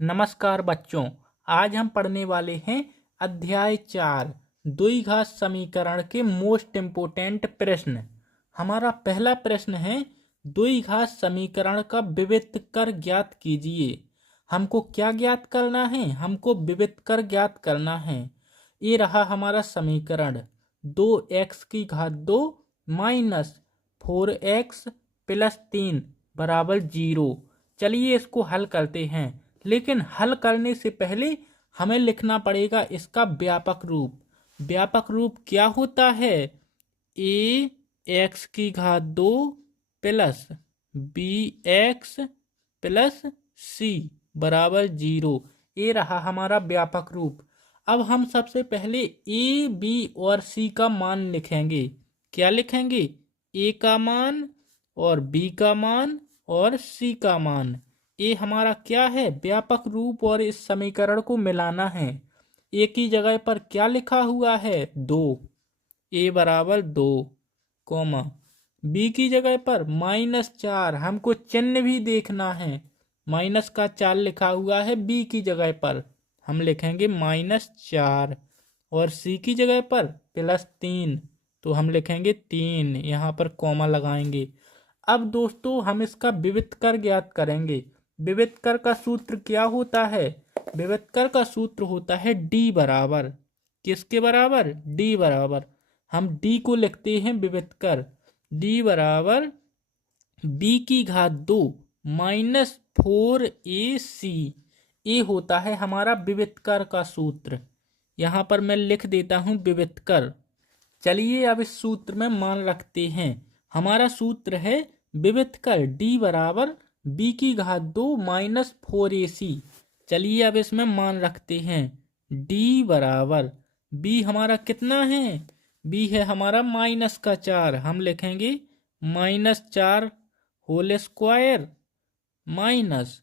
नमस्कार बच्चों, आज हम पढ़ने वाले हैं अध्याय 4 द्विघात समीकरण के मोस्ट इम्पोर्टेंट प्रश्न। हमारा पहला प्रश्न है, द्विघात समीकरण का विविध कर ज्ञात कीजिए। हमको क्या ज्ञात करना है? हमको विविध कर ज्ञात करना है। ये रहा हमारा समीकरण 2x⁴ माइनस 4x प्लस 3 बराबर 0। चलिए इसको हल करते हैं, लेकिन हल करने से पहले हमें लिखना पड़ेगा इसका व्यापक रूप। व्यापक रूप क्या होता है? a(x⁴) plus bx plus c बराबर 0। ये रहा हमारा व्यापक रूप। अब हम सबसे पहले a, b और c का मान लिखेंगे। क्या लिखेंगे? a का मान और b का मान और c का मान। ये हमारा क्या है? व्यापक रूप। और इस समीकरण को मिलाना है। ए की जगह पर क्या लिखा हुआ है? 2, a बराबर 2, कोमा बी की जगह पर -4। हमको चिन्ह भी देखना है। -4 लिखा हुआ है बी की जगह पर, हम लिखेंगे -4। और सी की जगह पर +3, तो हम लिखेंगे 3, यहाँ पर कोमा लगाएंगे। अब दोस्तों हम इसका विविध कर ज्ञात करेंगे। विविध कर का सूत्र क्या होता है? विविध कर का सूत्र होता है d बराबर, किसके बराबर? d बराबर, हम d को लिखते हैं विविध कर। d बराबर b⁴ माइनस 4ac। ये होता है हमारा विविध कर का सूत्र। यहाँ पर मैं लिख देता हूँ विविध कर। चलिए अब इस सूत्र में मान रखते हैं। हमारा सूत्र है विविध कर d बराबर b⁴ माइनस 4ac। चलिए अब इसमें मान रखते हैं। d बराबर b हमारा कितना है? b है हमारा -4। हम लिखेंगे -4 होल स्क्वायर माइनस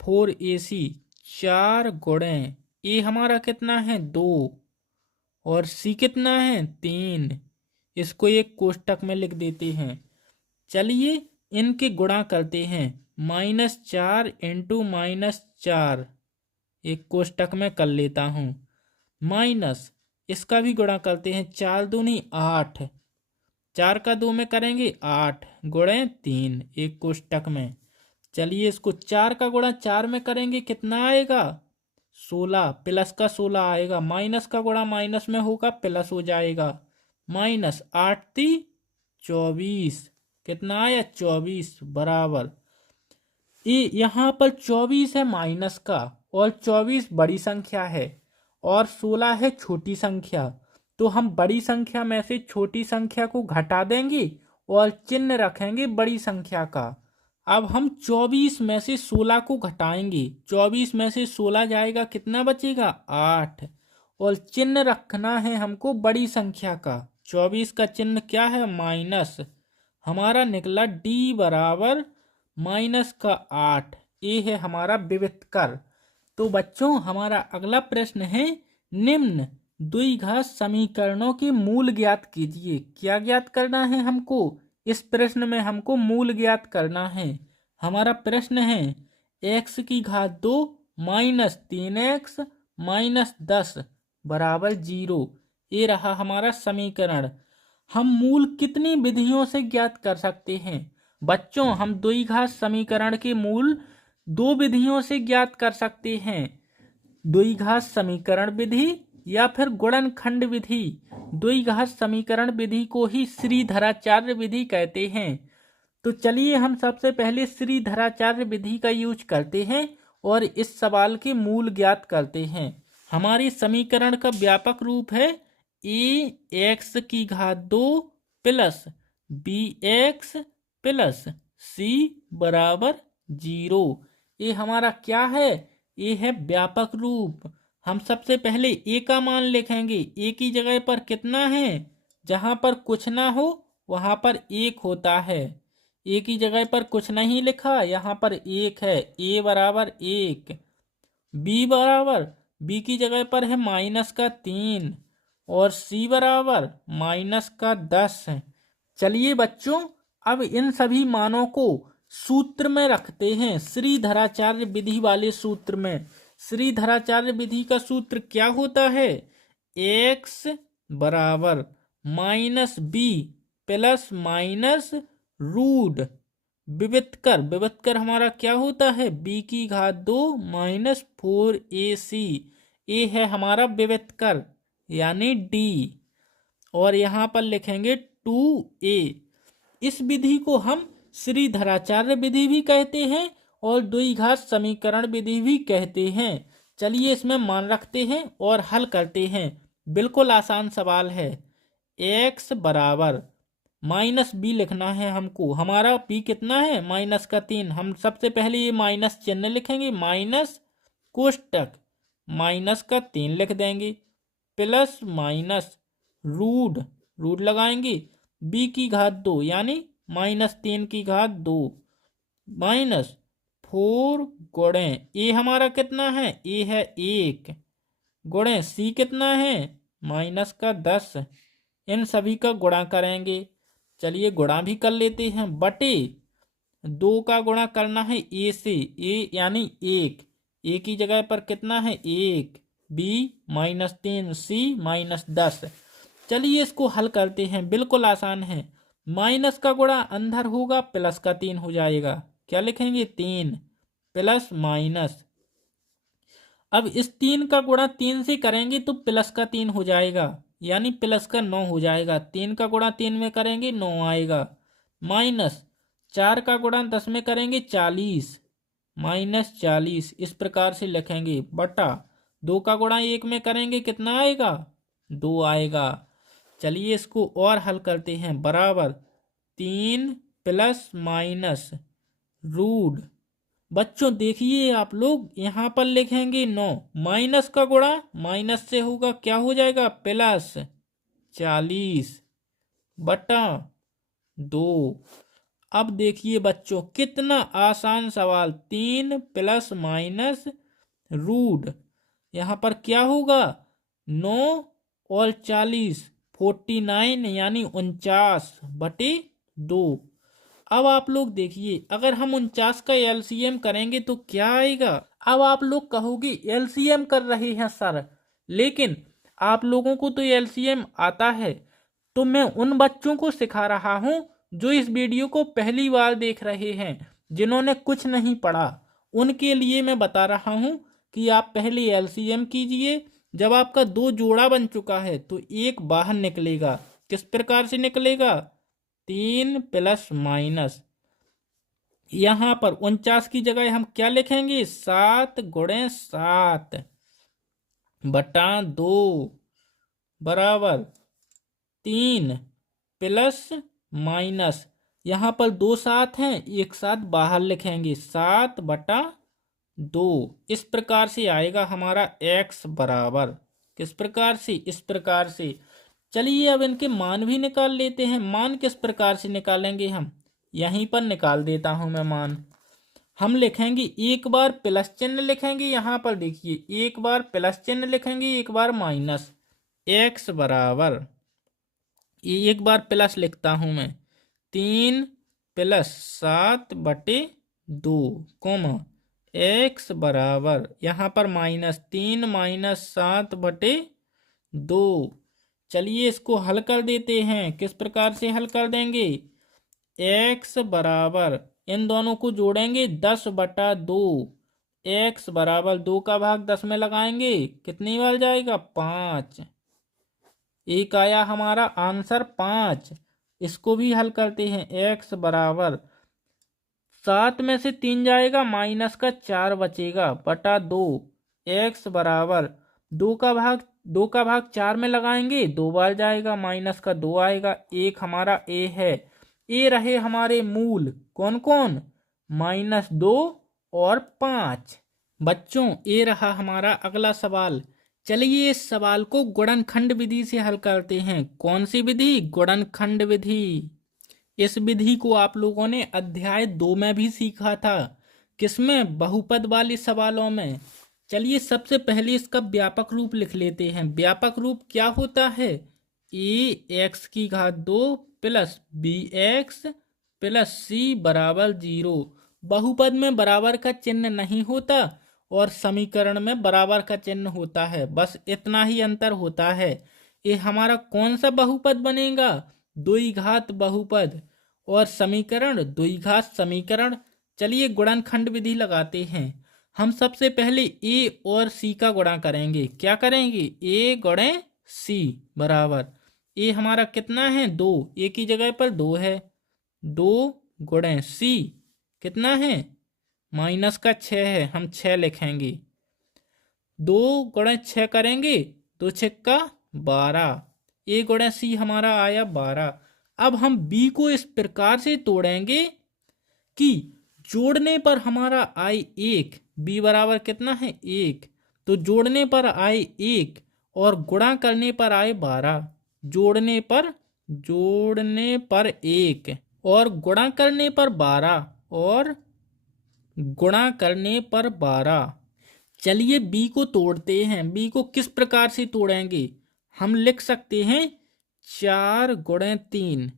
4ac, 4 गुणे ए हमारा कितना है? 2 और c कितना है? 3। इसको एक कोष्टक में लिख देते हैं। चलिए इनके गुणा करते हैं। -4 इंटू -4 एक कोष्टक में कर लेता हूँ। माइनस इसका भी गुणा करते हैं। 4 दूनी 8, 4 का 2 में करेंगे 8 गुणे 3 एक कोष्टक में। चलिए इसको 4 का गुणा 4 में करेंगे, कितना आएगा? 16, प्लस का 16 आएगा। माइनस का गुणा माइनस में होगा, प्लस हो जाएगा। -8 × 24, कितना आया? 24 बराबर ये यहाँ पर 24 है माइनस का, और 24 बड़ी संख्या है और 16 है छोटी संख्या। तो हम बड़ी संख्या में से छोटी संख्या को घटा देंगे और चिन्ह रखेंगे बड़ी संख्या का। अब हम 24 में से 16 को घटाएंगे। 24 में से 16 जाएगा, कितना बचेगा? 8। और चिन्ह रखना है हमको बड़ी संख्या का। 24 का चिन्ह क्या है? माइनस। हमारा निकला d बराबर -8। ये है हमारा विविध कर। तो बच्चों हमारा अगला प्रश्न है, निम्न द्विघात समीकरणों के मूल ज्ञात कीजिए। क्या ज्ञात करना है हमको? इस प्रश्न में हमको मूल ज्ञात करना है। हमारा प्रश्न है x⁴ माइनस 3x माइनस 10 बराबर 0। ये रहा हमारा समीकरण। हम मूल कितनी विधियों से ज्ञात कर सकते हैं? बच्चों हम द्विघात समीकरण के मूल 2 विधियों से ज्ञात कर सकते हैं। द्विघात समीकरण विधि या फिर गुणनखंड विधि। द्विघात समीकरण विधि को ही श्रीधराचार्य विधि कहते हैं। तो चलिए हम सबसे पहले श्रीधराचार्य विधि का यूज करते हैं और इस सवाल के मूल ज्ञात करते हैं। हमारी समीकरण का व्यापक रूप है a(x⁴ plus bx plus c बराबर 0। ये हमारा क्या है? ये है व्यापक रूप। हम सबसे पहले a का मान लिखेंगे। a की जगह पर कितना है? जहाँ पर कुछ ना हो वहाँ पर 1 होता है। a की जगह पर कुछ नहीं लिखा, यहाँ पर 1 है। a बराबर 1। b की जगह पर है -3 और c बराबर -10 है। चलिए बच्चों अब इन सभी मानों को सूत्र में रखते हैं, श्रीधराचार्य विधि वाले सूत्र में। श्रीधराचार्य विधि का सूत्र क्या होता है? एक्स बराबर minus b plus minus root विवितकर। विवितकर हमारा क्या होता है? बी की घात 2 माइनस 4ac। ए है हमारा विवितकर यानी डी, और यहाँ पर लिखेंगे 2a। इस विधि को हम श्रीधराचार्य विधि भी कहते हैं और द्विघात समीकरण विधि भी कहते हैं। चलिए इसमें मान रखते हैं और हल करते हैं। बिल्कुल आसान सवाल है। x बराबर माइनस बी लिखना है हमको। हमारा b कितना है? -3। हम सबसे पहले ये माइनस चिन्ह लिखेंगे, माइनस कोष्टक -3 लिख देंगे, प्लस माइनस रूट लगाएंगे b की घात 2 यानी -3 की घात 2 माइनस 4 गुणे ए हमारा कितना है? ए है 1 गुणे सी कितना है? -10। इन सभी का गुणा करेंगे। चलिए गुणा भी कर लेते हैं। बटे 2 का गुणा करना है ए से, ए यानी 1। ए की जगह पर कितना है? 1, बी -3, सी -10। चलिए इसको हल करते हैं, बिल्कुल आसान है। माइनस का गुणा अंदर होगा, प्लस का 3 हो जाएगा। क्या लिखेंगे? 3 प्लस माइनस। अब इस 3 का गुणा 3 से करेंगे तो प्लस का 3 हो जाएगा, यानी प्लस का 9 हो जाएगा। 3 का गुणा 3 में करेंगे 9 आएगा। माइनस 4 का गुणा 10 में करेंगे 40, -40। इस प्रकार से लिखेंगे। बटा 2 का गुणा 1 में करेंगे कितना आएगा? 2 आएगा। चलिए इसको और हल करते हैं। बराबर 3 प्लस माइनस रूट। बच्चों देखिए आप लोग यहाँ पर लिखेंगे 9, माइनस का गुणा माइनस से होगा, क्या हो जाएगा? प्लस 40 बटा 2। अब देखिए बच्चों कितना आसान सवाल। 3 प्लस माइनस रूट, यहाँ पर क्या होगा? 9 और 40 49 यानी 49 बटे 2। अब आप लोग देखिए अगर हम 49 का एलसीएम करेंगे तो क्या आएगा? अब आप लोग कहोगे एलसीएम कर रहे हैं सर, लेकिन आप लोगों को तो एलसीएम आता है। तो मैं उन बच्चों को सिखा रहा हूं जो इस वीडियो को पहली बार देख रहे हैं, जिन्होंने कुछ नहीं पढ़ा। उनके लिए मैं बता रहा हूं कि आप पहले एलसीएम कीजिए। जब आपका 2 जोड़ा बन चुका है तो एक बाहर निकलेगा। किस प्रकार से निकलेगा? 3 प्लस माइनस, यहाँ पर 49 की जगह हम क्या लिखेंगे? 7 गुणे 7 बटा 2 बराबर 3 प्लस माइनस, यहाँ पर 2 7 हैं, एक साथ बाहर लिखेंगे 7 बटा 2। इस प्रकार से आएगा हमारा x बराबर। किस प्रकार से? इस प्रकार से। चलिए अब इनके मान भी निकाल लेते हैं। मान किस प्रकार से निकालेंगे? हम यहीं पर निकाल देता हूं मैं मान। हम लिखेंगे एक बार प्लस चिन्ह लिखेंगे, यहाँ पर देखिए एक बार प्लस चिन्ह लिखेंगे, एक बार माइनस। x बराबर, एक बार प्लस लिखता हूं मैं, 3 प्लस 7 बटे 2 कोमा x बराबर यहाँ पर -3 माइनस 7 बटे 2। चलिए इसको हल कर देते हैं। किस प्रकार से हल कर देंगे? x बराबर, इन दोनों को जोड़ेंगे 10 बटा 2। x बराबर 2 का भाग 10 में लगाएंगे, कितनी बार जाएगा? 5। एक आया हमारा आंसर 5। इसको भी हल करते हैं। x बराबर 7 में से 3 जाएगा, माइनस का 4 बचेगा बटा 2। x बराबर 2 का भाग 4 में लगाएंगे, 2 बार जाएगा, माइनस का 2 आएगा। एक हमारा a है। ए रहे हमारे मूल, कौन कौन? -2 और 5। बच्चों ए रहा हमारा अगला सवाल। चलिए इस सवाल को गुणनखंड विधि से हल करते हैं। कौन सी विधि? गुणनखंड विधि। इस विधि को आप लोगों ने अध्याय 2 में भी सीखा था। किसमें? बहुपद वाले सवालों में। चलिए सबसे पहले इसका व्यापक रूप लिख लेते हैं। व्यापक रूप क्या होता है? ax की घात 2 प्लस bx प्लस सी बराबर 0। बहुपद में बराबर का चिन्ह नहीं होता और समीकरण में बराबर का चिन्ह होता है, बस इतना ही अंतर होता है। ये हमारा कौन सा बहुपद बनेगा? द्विघात बहुपद। और समीकरण द्विघात समीकरण। चलिए गुणनखंड विधि लगाते हैं। हम सबसे पहले ए और सी का गुणा करेंगे। क्या करेंगे? ए गुणे सी बराबर, ए हमारा कितना है? 2, ए की जगह पर 2 है, 2 गुणे सी कितना है? माइनस का 6 है, हम 6 लिखेंगे। 2 गुणे 6 करेंगे, 2 छक्का 12, ए गुणे सी हमारा आया 12। अब हम बी को इस प्रकार से तोड़ेंगे कि जोड़ने पर हमारा आए 1, बी बराबर कितना है? 1। तो जोड़ने पर आए 1 और गुणा करने पर आए 12। जोड़ने पर 1 और गुणा करने पर 12 और गुणा करने पर 12। चलिए बी को तोड़ते हैं। बी को किस प्रकार से तोड़ेंगे? हम लिख सकते हैं 4 गुणे 3।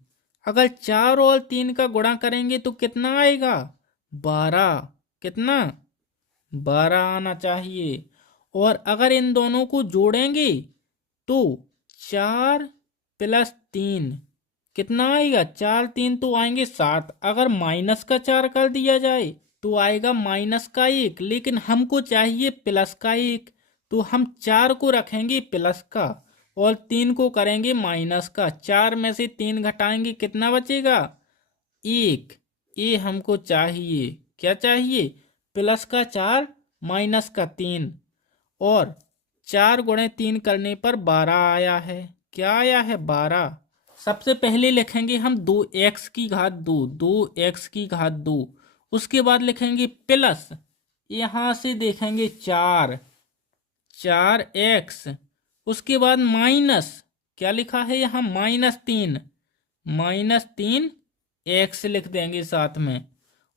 अगर 4 और 3 का गुणा करेंगे तो कितना आएगा? 12। कितना? 12 आना चाहिए। और अगर इन दोनों को जोड़ेंगे तो 4 प्लस 3 कितना आएगा? 4 3 तो आएंगे 7। अगर माइनस का 4 कर दिया जाए तो आएगा माइनस का 1, लेकिन हमको चाहिए प्लस का 1, तो हम 4 को रखेंगे प्लस का और 3 को करेंगे माइनस का। 4 में से 3 घटाएंगे, कितना बचेगा? 1। ये हमको चाहिए। क्या चाहिए? प्लस का 4 माइनस का 3। और 4 गुणे 3 करने पर 12 आया है। क्या आया है? 12। सबसे पहले लिखेंगे हम 2x की घात 2, 2x की घात 2। उसके बाद लिखेंगे प्लस, यहां से देखेंगे 4x। उसके बाद माइनस, क्या लिखा है यहाँ? -3, -3x लिख देंगे साथ में।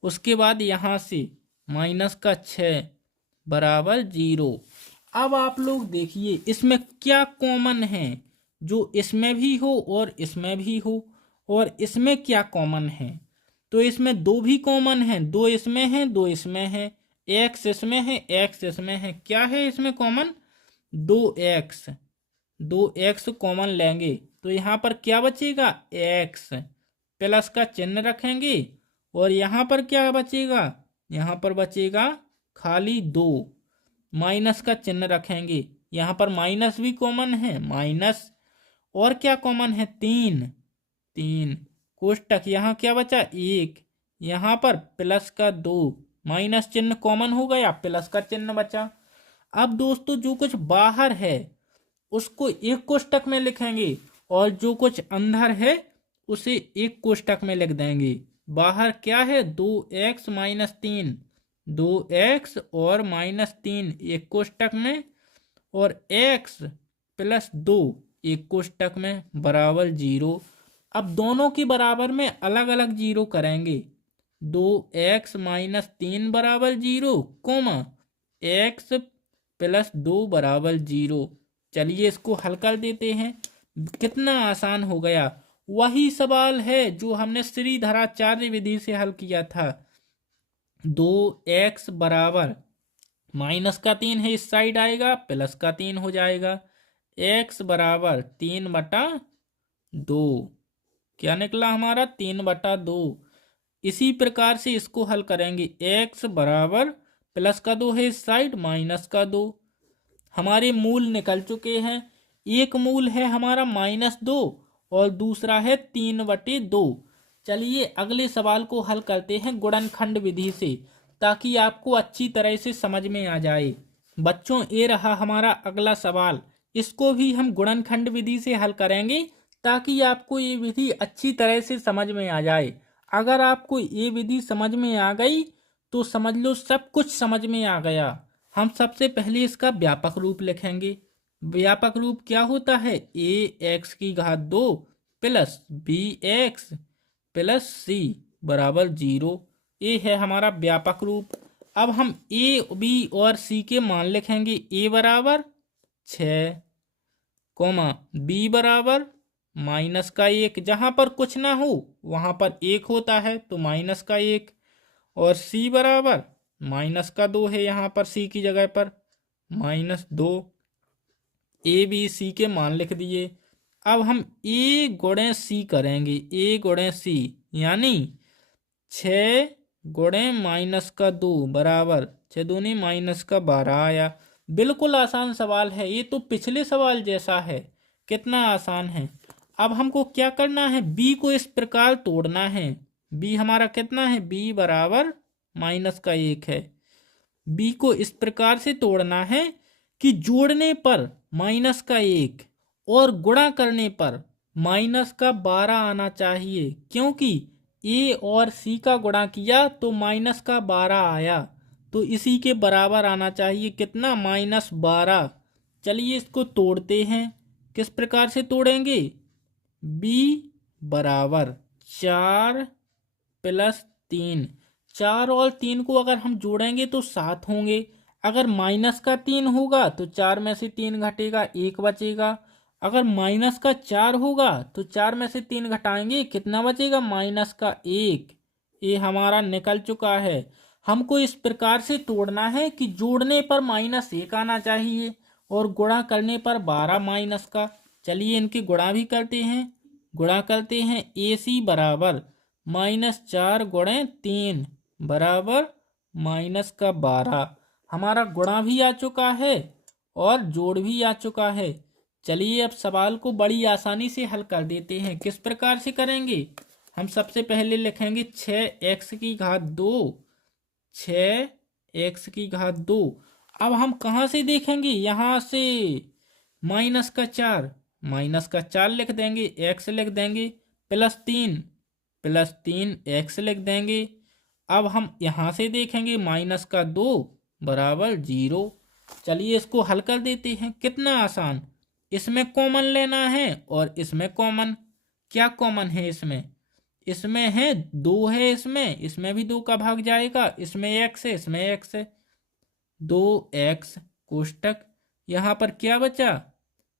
उसके बाद यहां से माइनस का 6 बराबर 0। अब आप लोग देखिए इसमें क्या कॉमन है, जो इसमें भी हो और इसमें भी हो। और इसमें क्या कॉमन है? तो इसमें 2 भी कॉमन है, 2 इसमें है, 2 इसमें है, x इसमें है, x इसमें है। क्या है इसमें कॉमन? 2x। 2x कॉमन लेंगे तो यहाँ पर क्या बचेगा? x। प्लस का चिन्ह रखेंगे और यहाँ पर क्या बचेगा? यहाँ पर बचेगा खाली 2। माइनस का चिन्ह रखेंगे, यहाँ पर माइनस भी कॉमन है, माइनस। और क्या कॉमन है? 3 कोष्टक। यहाँ क्या बचा? 1। यहाँ पर प्लस का 2, माइनस चिन्ह कॉमन हो गया, प्लस का चिन्ह बचा। अब दोस्तों जो कुछ बाहर है उसको एक कोष्टक में लिखेंगे और जो कुछ अंदर है उसे एक कोष्टक में लिख देंगे। बाहर क्या है? 2x - 3, 2x और -3 एक कोष्टक में, और x प्लस 2 एक कोष्टक में बराबर 0। अब दोनों के बराबर में अलग अलग 0 करेंगे। 2x - 3 बराबर 0, x प्लस 2 बराबर 0। चलिए इसको हल कर देते हैं। कितना आसान हो गया। वही सवाल है जो हमने श्रीधराचार्य विधि से हल किया था। 2x बराबर -3 है, इस साइड आएगा, प्लस का 3 हो जाएगा। x बराबर 3/2। क्या निकला हमारा? 3/2। इसी प्रकार से इसको हल करेंगे। x बराबर प्लस का 2 है इस साइड, माइनस का 2। हमारे मूल निकल चुके हैं। एक मूल है हमारा -2 और दूसरा है 3/2। चलिए अगले सवाल को हल करते हैं गुणनखंड विधि से, ताकि आपको अच्छी तरह से समझ में आ जाए। बच्चों ये रहा हमारा अगला सवाल। इसको भी हम गुणनखंड विधि से हल करेंगे ताकि आपको ये विधि अच्छी तरह से समझ में आ जाए। अगर आपको ये विधि समझ में आ गई तो समझ लो सब कुछ समझ में आ गया। हम सबसे पहले इसका व्यापक रूप लिखेंगे। व्यापक रूप क्या होता है? ax की घात 2 प्लस bx प्लस c बराबर 0। ये है हमारा व्यापक रूप। अब हम a, b और c के मान लिखेंगे। a बराबर 6, b बराबर माइनस का 1, जहाँ पर कुछ ना हो वहाँ पर 1 होता है तो माइनस का 1, और c बराबर माइनस का 2 है, यहाँ पर c की जगह पर -2। ए बी सी के मान लिख दिए। अब हम a गुणे c करेंगे, a गुणे c यानी 6 गुणे माइनस का 2 बराबर 6 दूनी माइनस का 12 आया। बिल्कुल आसान सवाल है, ये तो पिछले सवाल जैसा है, कितना आसान है। अब हमको क्या करना है, b को इस प्रकार तोड़ना है। b हमारा कितना है, b बराबर -1 है। b को इस प्रकार से तोड़ना है कि जोड़ने पर -1 और गुणा करने पर -12 आना चाहिए, क्योंकि a और c का गुणा किया तो -12 आया, तो इसी के बराबर आना चाहिए, कितना, -12। चलिए इसको तोड़ते हैं। किस प्रकार से तोड़ेंगे, b बराबर 4 + 3, 4 और 3 को अगर हम जोड़ेंगे तो 7 होंगे। अगर -3 होगा तो 4 में से 3 घटेगा, 1 बचेगा। अगर -4 होगा तो 4 में से 3 घटाएंगे, कितना बचेगा, -1। ये हमारा निकल चुका है। हमको इस प्रकार से तोड़ना है कि जोड़ने पर -1 आना चाहिए और गुणा करने पर 12 माइनस का। चलिए इनके गुणा भी करते हैं। गुणा करते हैं, AC बराबर -4 गुणे 3 बराबर -12। हमारा गुणा भी आ चुका है और जोड़ भी आ चुका है। चलिए अब सवाल को बड़ी आसानी से हल कर देते हैं। किस प्रकार से करेंगे, हम सबसे पहले लिखेंगे 6x की घात 2, 6x की घात 2। अब हम कहाँ से देखेंगे, यहाँ से -4, -4 लिख देंगे, x लिख देंगे, +3 x लिख देंगे। अब हम यहाँ से देखेंगे -2 बराबर 0। चलिए इसको हल कर देते हैं, कितना आसान। इसमें कॉमन लेना है और इसमें कॉमन, क्या कॉमन है इसमें, इसमें है 2 है, इसमें भी 2 का भाग जाएगा, इसमें x है, इसमें x है, 2x कोष्टक। यहाँ पर क्या बचा,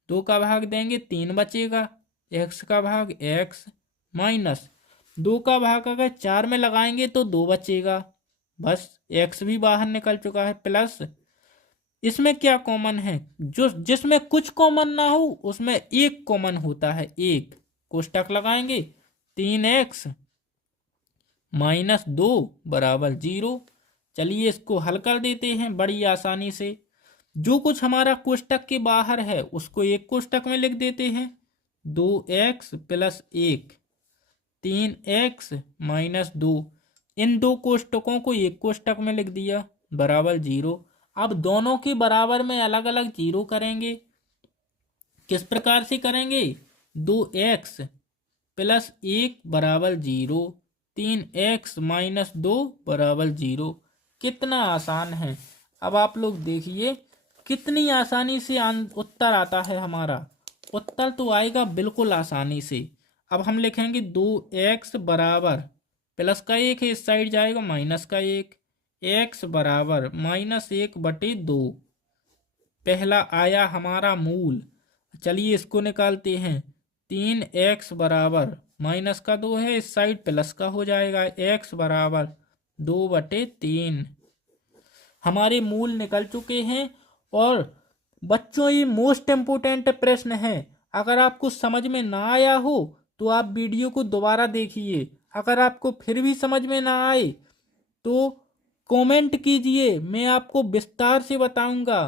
2 का भाग देंगे 3 बचेगा, x का भाग x माइनस 2 का भाग अगर 4 में लगाएंगे तो 2 बचेगा, बस x भी बाहर निकल चुका है, प्लस इसमें क्या कॉमन है, जो जिसमें कुछ कॉमन ना हो उसमें एक कॉमन होता है, एक, कोष्टक लगाएंगे 3x -2 बराबर 0। चलिए इसको हल कर देते हैं बड़ी आसानी से। जो कुछ हमारा कोष्टक के बाहर है उसको एक कोष्टक में लिख देते हैं, 2x + 1 3x -2, इन दो कोष्टकों को एक कोष्टक में लिख दिया बराबर 0। अब दोनों के बराबर में अलग अलग 0 करेंगे। किस प्रकार से करेंगे, 2x + 1 बराबर 0, 3x -2 बराबर 0। कितना आसान है। अब आप लोग देखिए कितनी आसानी से उत्तर आता है हमारा। उत्तर तो आएगा बिल्कुल आसानी से। अब हम लिखेंगे 2x बराबर, प्लस का 1 है इस साइड जाएगा, माइनस का 1, x बराबर -1/2। पहला आया हमारा मूल, चलिए इसको निकालते हैं। 3x बराबर माइनस का 2 है इस साइड, प्लस का हो जाएगा, x बराबर 2/3। हमारे मूल निकल चुके हैं। और बच्चों ये मोस्ट इम्पोर्टेंट प्रश्न है, अगर आपको समझ में ना आया हो तो आप वीडियो को दोबारा देखिए। अगर आपको फिर भी समझ में ना आए तो कमेंट कीजिए, मैं आपको विस्तार से बताऊंगा।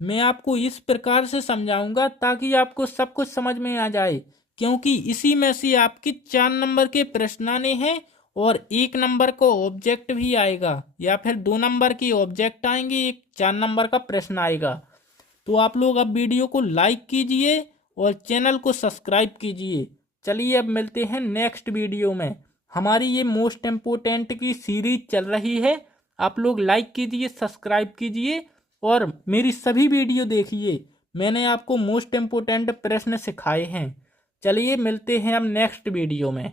मैं आपको इस प्रकार से समझाऊंगा ताकि आपको सब कुछ समझ में आ जाए, क्योंकि इसी में से आपके 4 नंबर के प्रश्न आने हैं और 1 नंबर को ऑब्जेक्ट भी आएगा, या फिर 2 नंबर की ऑब्जेक्ट आएंगे, एक 4 नंबर का प्रश्न आएगा। तो आप लोग अब वीडियो को लाइक कीजिए और चैनल को सब्सक्राइब कीजिए। चलिए अब मिलते हैं नेक्स्ट वीडियो में। हमारी ये मोस्ट इम्पोर्टेंट की सीरीज चल रही है। आप लोग लाइक कीजिए, सब्सक्राइब कीजिए और मेरी सभी वीडियो देखिए। मैंने आपको मोस्ट इम्पोर्टेंट प्रश्न सिखाए हैं। चलिए मिलते हैं अब नेक्स्ट वीडियो में।